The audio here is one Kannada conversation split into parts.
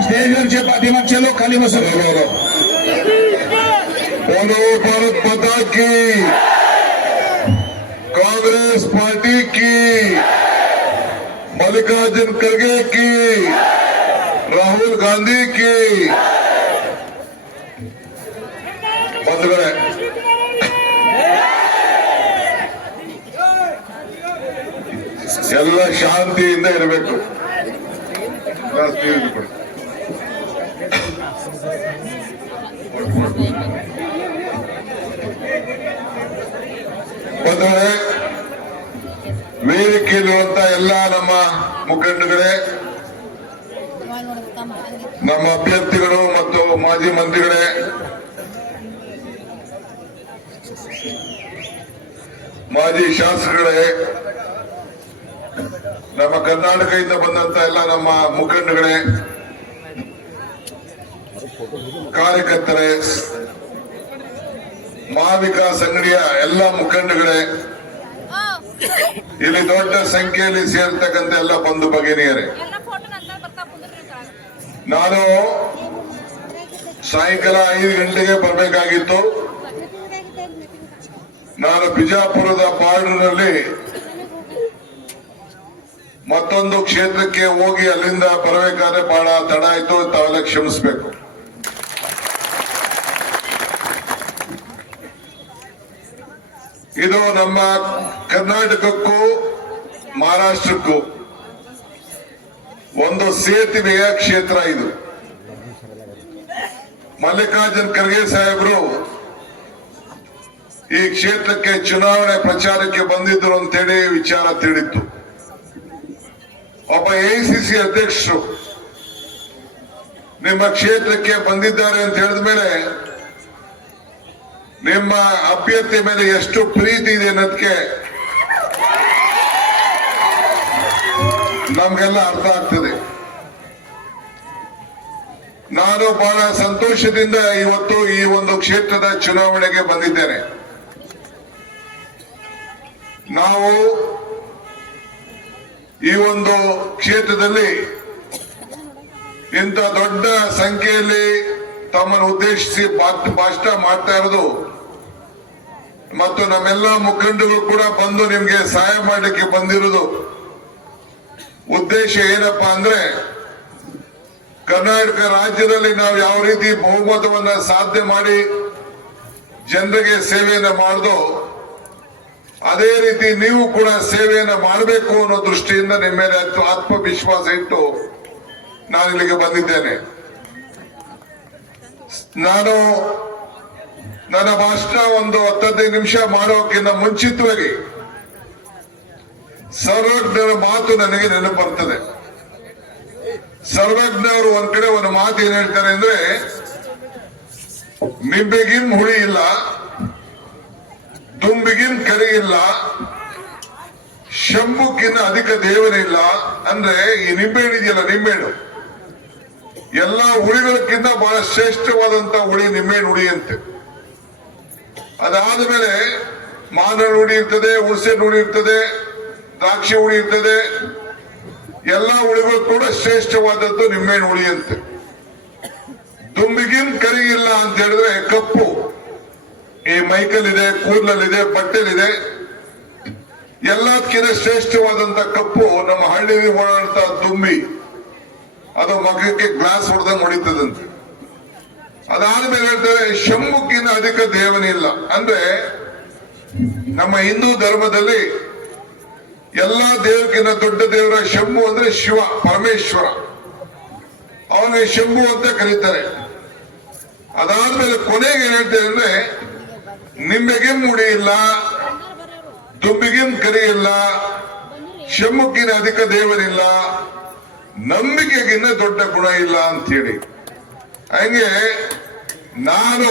स्टेजवरचे पाठीमागचे लोक खाली बसून बोलो भारत माता की, कांग्रेस पार्टी की, मल्लिकार्जुन खड़गे की, राहुल गांधी की। ಬಂಧುಗಳೇ, ಎಲ್ಲ ಶಾಂತಿಯಿಂದ ಇರಬೇಕು. ಬಂಧುಗಳೇ, ವೇದಿಕೆಯಲ್ಲಿರುವಂತ ಎಲ್ಲ ನಮ್ಮ ಮುಖಂಡಗಳೇ, ನಮ್ಮ ಅಭ್ಯರ್ಥಿಗಳು ಮತ್ತು ಮಾಜಿ ಮಂತ್ರಿಗಳೇ, ಮಾಜಿ ಶಾಸಕರೇ, ನಮ್ಮ ಕರ್ನಾಟಕದಿಂದ ಬಂದಂತ ಎಲ್ಲ ನಮ್ಮ ಮುಖಂಡಗಳೇ, ಕಾರ್ಯಕರ್ತರೇ, ಮಹಾವಿಕಾಸ್ ಅಂಗಡಿಯ ಎಲ್ಲ ಮುಖಂಡಗಳೇ, ಇಲ್ಲಿ ದೊಡ್ಡ ಸಂಖ್ಯೆಯಲ್ಲಿ ಸೇರ್ತಕ್ಕಂಥ ಎಲ್ಲ ಬಂಧು ಭಗಿನಿಯರೇ, ನಾನು ಸಾಯಂಕಾಲ 5 ಗಂಟೆಗೆ ಬರಬೇಕಾಗಿತ್ತು. ನಾನು ಬಿಜಾಪುರದ ಬಾರ್ಡರ್ನಲ್ಲಿ ಮತ್ತೊಂದು ಕ್ಷೇತ್ರಕ್ಕೆ ಹೋಗಿ ಅಲ್ಲಿಂದ ಬರಬೇಕಾದ್ರೆ ಬಹಳ ತಡ ಆಯ್ತು. ತಾವೆಲ್ಲ ಕ್ಷಮಿಸಬೇಕು. ಇದು ನಮ್ಮ ಕರ್ನಾಟಕಕ್ಕೂ ಮಹಾರಾಷ್ಟ್ರಕ್ಕೂ ಒಂದು ಸೇತುವೆಯ ಕ್ಷೇತ್ರ. ಇದು ಮಲ್ಲಿಕಾರ್ಜುನ್ ಖರ್ಗೆ ಸಾಹೇಬರು ಈ ಕ್ಷೇತ್ರಕ್ಕೆ ಚುನಾವಣೆ ಪ್ರಚಾರಕ್ಕೆ ಬಂದಿದ್ದರು ಅಂತೇಳಿ ವಿಚಾರ ತಿಳಿತ್ತು. ಒಬ್ಬ ಎಐಸಿಸಿ ಅಧ್ಯಕ್ಷರು ನಿಮ್ಮ ಕ್ಷೇತ್ರಕ್ಕೆ ಬಂದಿದ್ದಾರೆ ಅಂತ ಹೇಳಿದ ಮೇಲೆ ನಿಮ್ಮ ಅಭ್ಯರ್ಥಿ ಮೇಲೆ ಎಷ್ಟು ಪ್ರೀತಿ ಇದೆ ಅನ್ನೋದಕ್ಕೆ ನಮ್ಗೆಲ್ಲ ಅರ್ಥ ಆಗ್ತದೆ. ನಾನು ಬಹಳ ಸಂತೋಷದಿಂದ ಇವತ್ತು ಈ ಒಂದು ಕ್ಷೇತ್ರದ ಚುನಾವಣೆಗೆ ಬಂದಿದ್ದೇನೆ. ನಾವು ಈ ಒಂದು ಕ್ಷೇತ್ರದಲ್ಲಿ ಇಂಥ ದೊಡ್ಡ ಸಂಖ್ಯೆಯಲ್ಲಿ ತಮ್ಮನ್ನು ಉದ್ದೇಶಿಸಿ ಭಾಷಣ ಮಾಡ್ತಾ ಇರೋದು ಮತ್ತು ನಮ್ಮೆಲ್ಲ ಮುಖಂಡರು ಕೂಡ ಬಂದು ನಿಮ್ಗೆ ಸಹಾಯ ಮಾಡಲಿಕ್ಕೆ ಬಂದಿರೋದು ಉದ್ದೇಶ ಏನಪ್ಪಾ ಅಂದ್ರೆ, ಕರ್ನಾಟಕ ರಾಜ್ಯದಲ್ಲಿ ನಾವು ಯಾವ ರೀತಿ ಬಹುಮತವನ್ನ ಸಾಧನೆ ಮಾಡಿ ಜನರಿಗೆ ಸೇವೆಯನ್ನು ಮಾಡುದು, ಅದೇ ರೀತಿ ನೀವು ಕೂಡ ಸೇವೆಯನ್ನು ಮಾಡಬೇಕು ಅನ್ನೋ ದೃಷ್ಟಿಯಿಂದ ನಿಮ್ಮ ಮೇಲೆ ಆತ್ಮವಿಶ್ವಾಸ ಇಟ್ಟು ನಾನು ಇಲ್ಲಿಗೆ ಬಂದಿದ್ದೇನೆ. ನಾನು ನನ್ನ ಭಾಷಣ ಒಂದು 10-15 ನಿಮಿಷ ಮಾಡೋಕ್ಕಿಂತ ಮುಂಚಿತವಾಗಿ ಸರ್ವಜ್ಞರ ಮಾತು ನನಗೆ ನೆನಪು ಬರ್ತದೆ. ಸರ್ವಜ್ಞರು ಒಂದ್ ಕಡೆ ಒಂದು ಮಾತು ಏನ್ ಹೇಳ್ತಾರೆ ಅಂದ್ರೆ, ನಿಂಬೆಗಿನ್ ಹುಳಿ ಇಲ್ಲ, ತುಂಬಿಗಿನ್ ಕರಿ ಇಲ್ಲ, ಶಂಭುಕ್ಕಿನ್ನ ಅಧಿಕ ದೇವರಿಲ್ಲ. ಅಂದ್ರೆ ಈ ನಿಂಬೆಹಣ್ಣು ಇದೆಯಲ್ಲ, ನಿಂಬೆಹಣ್ಣು ಎಲ್ಲ ಹುಳಿಗಳಕ್ಕಿಂತ ಬಹಳ ಶ್ರೇಷ್ಠವಾದಂತ ಹುಳಿ ನಿಂಬೆಹಣ್ಣು ಹುಳಿ ಅಂತೆ. ಅದಾದ ಮೇಲೆ ಮಾವಿನ ಹುಳಿ ಇರ್ತದೆ, ಹುಣಸೆ ಹುಳಿ ಇರ್ತದೆ, ದ್ರಾಕ್ಷಿ ಹುಳಿ ಇರ್ತದೆ. ಎಲ್ಲ ಹುಳಿಗಳು ಕೂಡ ಶ್ರೇಷ್ಠವಾದದ್ದು ನಿಂಬೆಹಣ್ಣು ಹುಳಿ ಅಂತೆ. ದುಂಬಿಗಿನ್ ಕರಿ ಇಲ್ಲ ಅಂತ ಹೇಳಿದ್ರೆ ಕಪ್ಪು, ಈ ಮೈಕಲ್ಲಿದೆ, ಕೂದಲಲ್ಲಿದೆ, ಬಟ್ಟೆಲಿದೆ, ಎಲ್ಲದಕ್ಕಿಂತ ಶ್ರೇಷ್ಠವಾದಂತ ಕಪ್ಪು ನಮ್ಮ ಹಳ್ಳಿಯಲ್ಲಿ ಓಡಾಡುತ್ತ ದುಂಬಿ. ಅದು ಮಗಕ್ಕೆ ಗ್ಲಾಸ್ ಹೊಡೆದಂಗೆ ಹೊಡಿತದಂತೆ. ಅದಾದ್ಮೇಲೆ ಹೇಳ್ತಾರೆ ಶಂಭುಕ್ಕಿಂತ ಅಧಿಕ ದೇವನಿಲ್ಲ. ಅಂದ್ರೆ ನಮ್ಮ ಹಿಂದೂ ಧರ್ಮದಲ್ಲಿ ಎಲ್ಲಾ ದೇವರಿಗಿಂತ ದೊಡ್ಡ ದೇವರ ಶಂಭು ಅಂದ್ರೆ ಶಿವ, ಪರಮೇಶ್ವರ. ಅವನಿಗೆ ಶಂಭು ಅಂತ ಕರೀತಾರೆ. ಅದಾದ್ಮೇಲೆ ಕೊನೆಗೆ ಏನ್ ಹೇಳ್ತಾರೆ ಅಂದ್ರೆ, ನಿಂಬೆಗೆ ಮುಡಿ ಇಲ್ಲ, ತುಂಬಿಗೆ ಕರಿ ಇಲ್ಲ, ಶಂಭುಕ್ಕಿನ ಅಧಿಕ ದೇವರಿಲ್ಲ, ನಂಬಿಕೆಗಿನ್ನ ದೊಡ್ಡ ಗುಣ ಇಲ್ಲ ಅಂತೇಳಿ. ಹಂಗೆ ನಾನು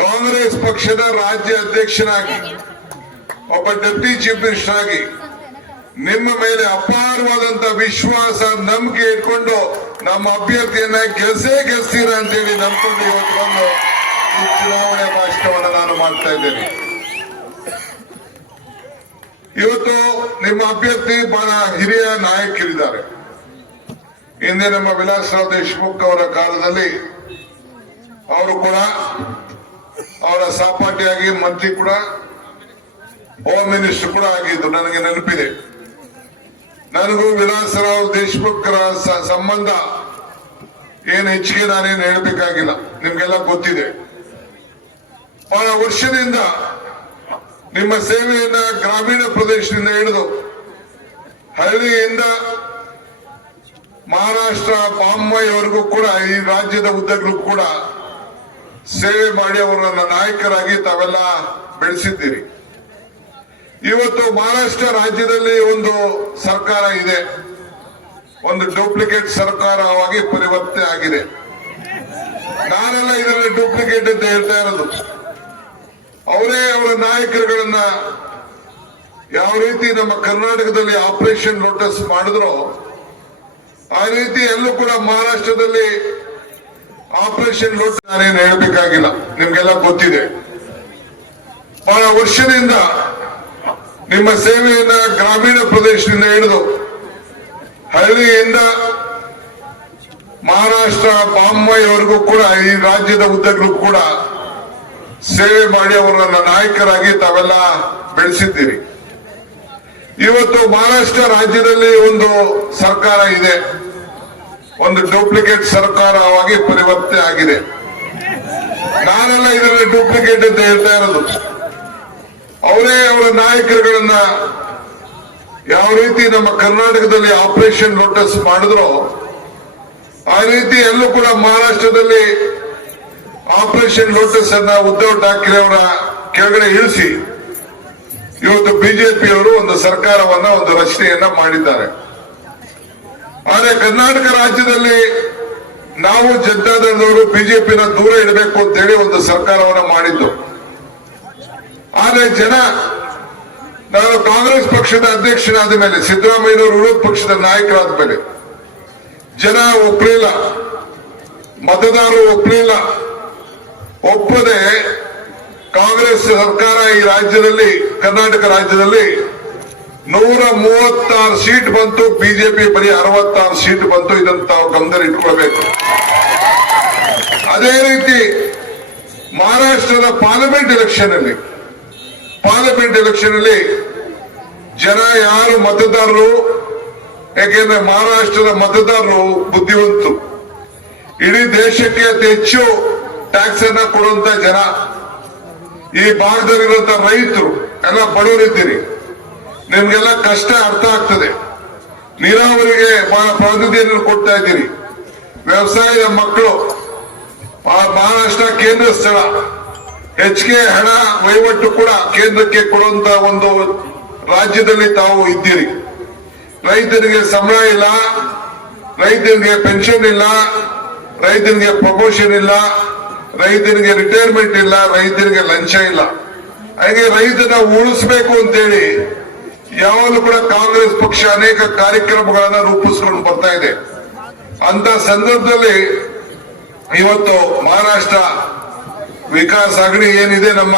ಕಾಂಗ್ರೆಸ್ ಪಕ್ಷದ ರಾಜ್ಯ ಅಧ್ಯಕ್ಷನಾಗಿ, ಒಬ್ಬ ಡೆಪ್ಟಿ ಚೀಫ್ ಮಿನಿಸ್ಟರ್ ಆಗಿ ನಿಮ್ಮ ಮೇಲೆ ಅಪಾರವಾದಂತ ವಿಶ್ವಾಸ, ನಂಬಿಕೆ ಇಟ್ಕೊಂಡು ನಮ್ಮ ಅಭ್ಯರ್ಥಿಯನ್ನ ಗೆಲ್ಸ್ತೀರ ಅಂತೇಳಿ ನಂಬಿಕೊಂಡು ಇವತ್ತು ಬಂದು ಈ ಚುನಾವಣೆ ಭಾಷಣವನ್ನು ನಾನು ಮಾಡ್ತಾ ಇದ್ದೇನೆ. ಇವತ್ತು ನಿಮ್ಮ ಅಭ್ಯರ್ಥಿ ಬಹಳ ಹಿರಿಯ ನಾಯಕರಿದ್ದಾರೆ. ಹಿಂದೆ ನಮ್ಮ ವಿಲಾಸರಾವ್ ದೇಶಮುಖ್ ಅವರ ಕಾಲದಲ್ಲಿ ಅವರು ಕೂಡ ಅವರ ಸಹಪಾಠಿಯಾಗಿ ಮಂತ್ರಿ ಕೂಡ ಹೋಮ್ ಮಿನಿಸ್ಟರ್ ಕೂಡ ಆಗಿದ್ದು ನನಗೆ ನೆನಪಿದೆ. ನನಗೂ ವಿಲಾಸರಾವ್ ದೇಶಮುಖರ ಸಂಬಂಧ ಏನು ಹೆಚ್ಚಿಗೆ ನಾನೇನು ಹೇಳಬೇಕಾಗಿಲ್ಲ, ನಿಮ್ಗೆಲ್ಲ ಗೊತ್ತಿದೆ. ಬಹಳ ವರ್ಷದಿಂದ ನಿಮ್ಮ ಸೇವೆಯನ್ನ ಗ್ರಾಮೀಣ ಪ್ರದೇಶದಿಂದ ಹಿಡಿದು ಹಳ್ಳಿಯಿಂದ ಮಹಾರಾಷ್ಟ್ರ ಬಾಂಬೆವರೆಗೂ ಕೂಡ ಈ ರಾಜ್ಯದ ಉದ್ದಗಲೂ ಕೂಡ ಸೇವೆ ಮಾಡಿ ಅವರನ್ನ ನಾಯಕರಾಗಿ ತಾವೆಲ್ಲ ಬೆಳೆಸಿದ್ದೀರಿ. ಇವತ್ತು ಮಹಾರಾಷ್ಟ್ರ ರಾಜ್ಯದಲ್ಲಿ ಒಂದು ಸರ್ಕಾರ ಇದೆ, ಒಂದು ಡೂಪ್ಲಿಕೇಟ್ ಸರ್ಕಾರವಾಗಿ ಪರಿವರ್ತನೆ ಆಗಿದೆ. ನಾನೆಲ್ಲ ಇದರಲ್ಲಿ ಡೂಪ್ಲಿಕೇಟ್ ಅಂತ ಹೇಳ್ತಾ ಇರೋದು. ಅವರೇ ಅವರ ನಾಯಕರುಗಳನ್ನ ಯಾವ ರೀತಿ ನಮ್ಮ ಕರ್ನಾಟಕದಲ್ಲಿ ಆಪರೇಷನ್ ಲೋಟಸ್ ಮಾಡಿದ್ರು ಆ ರೀತಿ ಎಲ್ಲೂ ಕೂಡ ಮಹಾರಾಷ್ಟ್ರದಲ್ಲಿ ಆಪರೇಷನ್ ಲೋಟಸ್ ನಾನೇನು ಹೇಳಬೇಕಾಗಿಲ್ಲ, ನಿಮ್ಗೆಲ್ಲ ಗೊತ್ತಿದೆ. ಬಹಳ ವರ್ಷದಿಂದ ನಿಮ್ಮ ಸೇವೆಯನ್ನ ಗ್ರಾಮೀಣ ಪ್ರದೇಶದಿಂದ ಹಿಡಿದು ಹಳ್ಳಿಯಿಂದ ಮಹಾರಾಷ್ಟ್ರ ಬಾಂಬೆವರೆಗೂ ಕೂಡ ಈ ರಾಜ್ಯದ ಉದ್ದಗಲೂ ಕೂಡ ಸೇವೆ ಮಾಡಿ ಅವರನ್ನ ನಾಯಕರಾಗಿ ತಾವೆಲ್ಲ ಬೆಳೆಸಿದ್ದೀರಿ. ಇವತ್ತು ಮಹಾರಾಷ್ಟ್ರ ರಾಜ್ಯದಲ್ಲಿ ಒಂದು ಸರ್ಕಾರ ಇದೆ, ಒಂದು ಡೂಪ್ಲಿಕೇಟ್ ಸರ್ಕಾರವಾಗಿ ಪರಿವರ್ತನೆ ಆಗಿದೆ. ನಾನೆಲ್ಲ ಇದರಲ್ಲಿ ಡೂಪ್ಲಿಕೇಟ್ ಅಂತ ಹೇಳ್ತಾ ಇರೋದು. ಅವರೇ ಅವರ ನಾಯಕರುಗಳನ್ನ ಯಾವ ರೀತಿ ನಮ್ಮ ಕರ್ನಾಟಕದಲ್ಲಿ ಆಪರೇಷನ್ ಲೋಟಸ್ ಮಾಡಿದ್ರು ಆ ರೀತಿ ಎಲ್ಲೂ ಕೂಡ ಮಹಾರಾಷ್ಟ್ರದಲ್ಲಿ ಆಪರೇಷನ್ ಲೋಟಸ್ ಅನ್ನ ಉದ್ಧವ್ ಠಾಕ್ರೆ ಅವರ ಕೆಳಗಡೆ ಇಳಿಸಿ ಇವತ್ತು ಬಿಜೆಪಿಯವರು ಒಂದು ಸರ್ಕಾರವನ್ನ ಒಂದು ರಚನೆಯನ್ನ ಮಾಡಿದ್ದಾರೆ. ಆದರೆ ಕರ್ನಾಟಕ ರಾಜ್ಯದಲ್ಲಿ ನಾವು ಜನತಾದಳದವರು ಬಿಜೆಪಿನ ದೂರ ಇಡಬೇಕು ಅಂತೇಳಿ ಒಂದು ಸರ್ಕಾರವನ್ನ ಮಾಡಿದ್ದು. ಆದರೆ ಜನ, ನಾನು ಕಾಂಗ್ರೆಸ್ ಪಕ್ಷದ ಅಧ್ಯಕ್ಷನಾದ ಮೇಲೆ, ಸಿದ್ದರಾಮಯ್ಯನವರು ವಿರೋಧ ಪಕ್ಷದ ನಾಯಕರಾದ ಮೇಲೆ ಜನ ಒಪ್ಪಲಿಲ್ಲ, ಮತದಾರರು ಒಪ್ಪಲಿಲ್ಲ. ಒಪ್ಪದೆ ಕಾಂಗ್ರೆಸ್ ಸರ್ಕಾರ ಈ ರಾಜ್ಯದಲ್ಲಿ, ಕರ್ನಾಟಕ ರಾಜ್ಯದಲ್ಲಿ 136 ಸೀಟ್ ಬಂತು, ಬಿಜೆಪಿ ಬರೀ 66 ಸೀಟ್ ಬಂತು. ಇದನ್ನು ತಾವು ಗಮನದಲ್ಲಿ ಇಟ್ಕೊಳ್ಬೇಕು. ಅದೇ ರೀತಿ ಮಹಾರಾಷ್ಟ್ರದ ಪಾರ್ಲಿಮೆಂಟ್ ಎಲೆಕ್ಷನ್ ಅಲ್ಲಿ ಜನ ಯಾರು ಮತದಾರರು, ಯಾಕೆಂದ್ರೆ ಮಹಾರಾಷ್ಟ್ರದ ಮತದಾರರು ಬುದ್ಧಿವಂತರು, ಇಡೀ ದೇಶಕ್ಕೆ ಅತಿ ಹೆಚ್ಚು ಟ್ಯಾಕ್ಸ್ ಅನ್ನ ಕೊಡುವಂತ ಜನ. ಈ ಭಾಗದಲ್ಲಿರುವಂತಹ ರೈತರು ಎಲ್ಲ ಬಡವರಿದ್ದೀರಿ, ನಿಮ್ಗೆಲ್ಲ ಕಷ್ಟ ಅರ್ಥ ಆಗ್ತದೆ. ನೀರಾವರಿಗೆ ಬಹಳ ಪ್ರಾಮುಖ್ಯತೆಯನ್ನು ಕೊಡ್ತಾ ಇದ್ದೀರಿ. ವ್ಯವಸಾಯದ ಮಕ್ಕಳು, ಮಹಾರಾಷ್ಟ್ರ ಕೇಂದ್ರ ಸ್ಥಳ, ಹೆಚ್ಚಿಗೆ ಹಣ ವಹಿವಾಟು ಕೂಡ ಕೇಂದ್ರಕ್ಕೆ ಕೊಡುವಂತ ಒಂದು ರಾಜ್ಯದಲ್ಲಿ ತಾವು ಇದ್ದೀರಿ. ರೈತರಿಗೆ ಸಂಬಳ ಇಲ್ಲ, ರೈತರಿಗೆ ಪೆನ್ಷನ್ ಇಲ್ಲ, ರೈತರಿಗೆ ಪ್ರಮೋಷನ್ ಇಲ್ಲ, ರೈತರಿಗೆ ರಿಟೈರ್ಮೆಂಟ್ ಇಲ್ಲ, ರೈತರಿಗೆ ಲಂಚ ಇಲ್ಲ. ಹಾಗೆ ರೈತನ ಉಳಿಸಬೇಕು ಅಂತೇಳಿ ಯಾವಾಗಲೂ ಕೂಡ ಕಾಂಗ್ರೆಸ್ ಪಕ್ಷ ಅನೇಕ ಕಾರ್ಯಕ್ರಮಗಳನ್ನ ರೂಪಿಸ್ಕೊಂಡು ಬರ್ತಾ ಇದೆ. ಅಂತ ಸಂದರ್ಭದಲ್ಲಿ ಇವತ್ತು ಮಹಾರಾಷ್ಟ್ರ ವಿಕಾಸ್ ಅಗಡಿ ಏನಿದೆ ನಮ್ಮ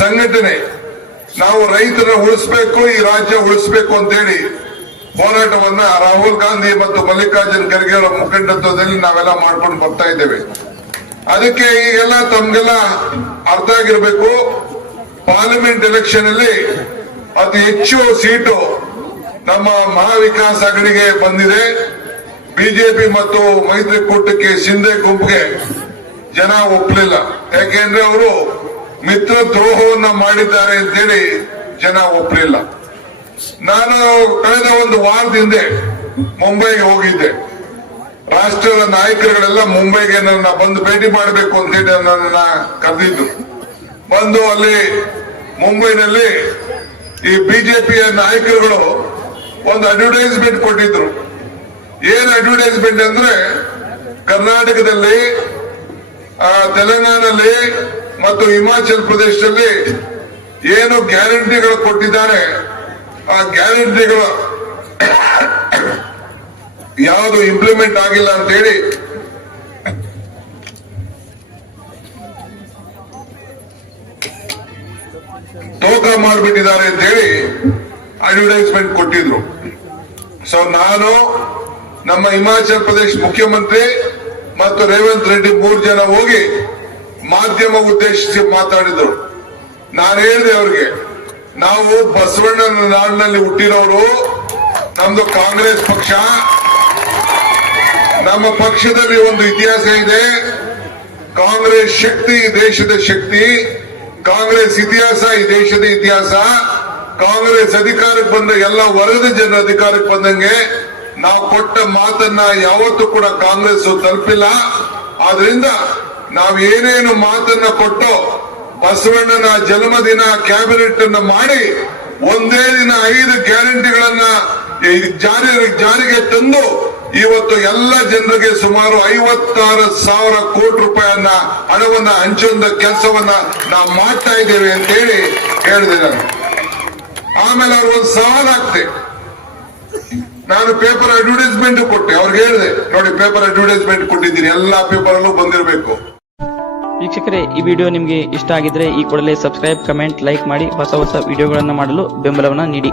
ಸಂಘಟನೆ, ನಾವು ರೈತರನ್ನ ಉಳಿಸಬೇಕು, ಈ ರಾಜ್ಯ ಉಳಿಸಬೇಕು ಅಂತೇಳಿ ಹೋರಾಟವನ್ನ ರಾಹುಲ್ ಗಾಂಧಿ ಮತ್ತು ಮಲ್ಲಿಕಾರ್ಜುನ್ ಖರ್ಗೆ ಅವರ ಮುಖಂಡತ್ವದಲ್ಲಿ ನಾವೆಲ್ಲ ಮಾಡ್ಕೊಂಡು ಬರ್ತಾ ಇದ್ದೇವೆ. ಅದಕ್ಕೆ ಈಗೆಲ್ಲ ತಮ್ಗೆಲ್ಲ ಅರ್ಥ ಆಗಿರ್ಬೇಕು, ಪಾರ್ಲಿಮೆಂಟ್ ಎಲೆಕ್ಷನ್ ಅಲ್ಲಿ ಅತಿ ಹೆಚ್ಚು ಸೀಟು ನಮ್ಮ ಮಹಾವಿಕಾಸ್ ಅಗಡಿಗೆ ಬಂದಿದೆ. ಬಿಜೆಪಿ ಮತ್ತು ಮೈತ್ರಿಕೂಟಕ್ಕೆ ಶಿಂದೆ ಗುಂಪಿಗೆ ಜನ ಒಪ್ಪಲಿಲ್ಲ. ಯಾಕೆಂದ್ರೆ ಅವರು ಮಿತ್ರ ದ್ರೋಹವನ್ನ ಮಾಡಿದ್ದಾರೆ ಅಂತೇಳಿ ಜನ ಒಪ್ಪಲಿಲ್ಲ. ನಾನು ಕಳೆದ ಒಂದು ವಾರದ ಹಿಂದೆ ಮುಂಬೈಗೆ ಹೋಗಿದ್ದೆ. ರಾಷ್ಟ್ರದ ನಾಯಕರುಗಳೆಲ್ಲ ಮುಂಬೈಗೆ ನನ್ನ ಬಂದು ಭೇಟಿ ಮಾಡಬೇಕು ಅಂತೇಳಿ ನನ್ನ ಕರೆದಿದ್ದು. ಬಂದು ಅಲ್ಲಿ ಮುಂಬೈನಲ್ಲಿ ಈ ಬಿಜೆಪಿಯ ನಾಯಕರುಗಳು ಒಂದು ಅಡ್ವರ್ಟೈಸ್ಮೆಂಟ್ ಕೊಟ್ಟಿದ್ರು. ಏನ್ ಅಡ್ವರ್ಟೈಸ್ಮೆಂಟ್ ಅಂದ್ರೆ, ಕರ್ನಾಟಕದಲ್ಲಿ, ತೆಲಂಗಾಣದಲ್ಲಿ ಮತ್ತು ಹಿಮಾಚಲ್ ಪ್ರದೇಶದಲ್ಲಿ ಏನು ಗ್ಯಾರಂಟಿಗಳು ಕೊಟ್ಟಿದ್ದಾರೆ, ಆ ಗ್ಯಾರಂಟಿಗಳು ಯಾವುದು ಇಂಪ್ಲಿಮೆಂಟ್ ಆಗಿಲ್ಲ ಅಂತ ಹೇಳಿ ತೋಕ ಮಾಡಿಬಿಟ್ಟಿದ್ದಾರೆ ಅಂತ ಹೇಳಿ ಅಡ್ವರ್ಟೈಸ್ಮೆಂಟ್ ಕೊಟ್ಟಿದ್ರು. ಸೊ ನಾನು ನಮ್ಮ ಹಿಮಾಚಲ ಪ್ರದೇಶ ಮುಖ್ಯಮಂತ್ರಿ ಮತ್ತು ರೇವಂತ್ ರೆಡ್ಡಿ 3 ಜನ ಹೋಗಿ ಮಾಧ್ಯಮ ಉದ್ದೇಶಿಸಿ ಮಾತಾಡಿದ್ರು. ನಾನು ಹೇಳಿದೆ ಅವ್ರಿಗೆ, ನಾವು ಬಸವಣ್ಣನ ನಾಡಿನಲ್ಲಿ ಹುಟ್ಟಿರೋರು, ನಮ್ದು ಕಾಂಗ್ರೆಸ್ ಪಕ್ಷ, ನಮ್ಮ ಪಕ್ಷದಲ್ಲಿ ಒಂದು ಇತಿಹಾಸ ಇದೆ. ಕಾಂಗ್ರೆಸ್ ಶಕ್ತಿ ಈ ದೇಶದ ಶಕ್ತಿ, ಕಾಂಗ್ರೆಸ್ ಇತಿಹಾಸ ಈ ದೇಶದ ಇತಿಹಾಸ. ಕಾಂಗ್ರೆಸ್ ಅಧಿಕಾರಕ್ಕೆ ಬಂದ ಎಲ್ಲ ವರ್ಗದ ಜನರ ಅಧಿಕಾರಕ್ಕೆ ಬಂದಂಗೆ ನಾವು ಕೊಟ್ಟ ಮಾತನ್ನ ಯಾವತ್ತೂ ಕೂಡ ಕಾಂಗ್ರೆಸ್ ತಲುಪಿಲ್ಲ. ಆದ್ರಿಂದ ನಾವು ಏನೇನು ಮಾತನ್ನ ಕೊಟ್ಟು ಬಸವಣ್ಣನ ಜನ್ಮದಿನ ಕ್ಯಾಬಿನೆಟ್ ಅನ್ನ ಮಾಡಿ ಒಂದೇ ದಿನ 5 ಗ್ಯಾರಂಟಿಗಳನ್ನ ಜಾರಿಗೆ ತಂದು ಇವತ್ತು ಎಲ್ಲ ಜನರಿಗೆ ಸುಮಾರು 56,000 ಕೋಟಿ ರೂಪಾಯಿಯನ್ನ ಹಣವನ್ನ ಹಂಚುವಂತ ಕೆಲಸವನ್ನ ನಾವು ಮಾಡ್ತಾ ಇದ್ದೇವೆ ಅಂತ ಹೇಳಿ ಹೇಳಿದೆ ನಾನು. ಆಮೇಲೆ ಅವ್ರು ಒಂದು ಸವಾಲ್ ಹಾಕ್ತೆ, ನಾನು ಪೇಪರ್ ಅಡ್ವರ್ಟೈಸ್ಮೆಂಟ್ ಕೊಟ್ಟೆ. ಅವ್ರಿಗೆ ಹೇಳಿದೆ, ನೋಡಿ ಪೇಪರ್ ಅಡ್ವರ್ಟೈಸ್ಮೆಂಟ್ ಕೊಟ್ಟಿದ್ದೀನಿ, ಎಲ್ಲಾ ಪೇಪರ್ ಅಲ್ಲೂ ಬಂದಿರಬೇಕು. ವೀಕ್ಷಕರೇ, ಈ ವಿಡಿಯೋ ನಿಮಗೆ ಇಷ್ಟ ಆಗಿದ್ರೆ ಈ ಕೂಡಲೇ ಸಬ್ಸ್ಕ್ರೈಬ್, ಕಮೆಂಟ್, ಲೈಕ್ ಮಾಡಿ ಹೊಸ ವಿಡಿಯೋಗಳನ್ನು ಮಾಡಲು ಬೆಂಬಲವನ್ನ ನೀಡಿ.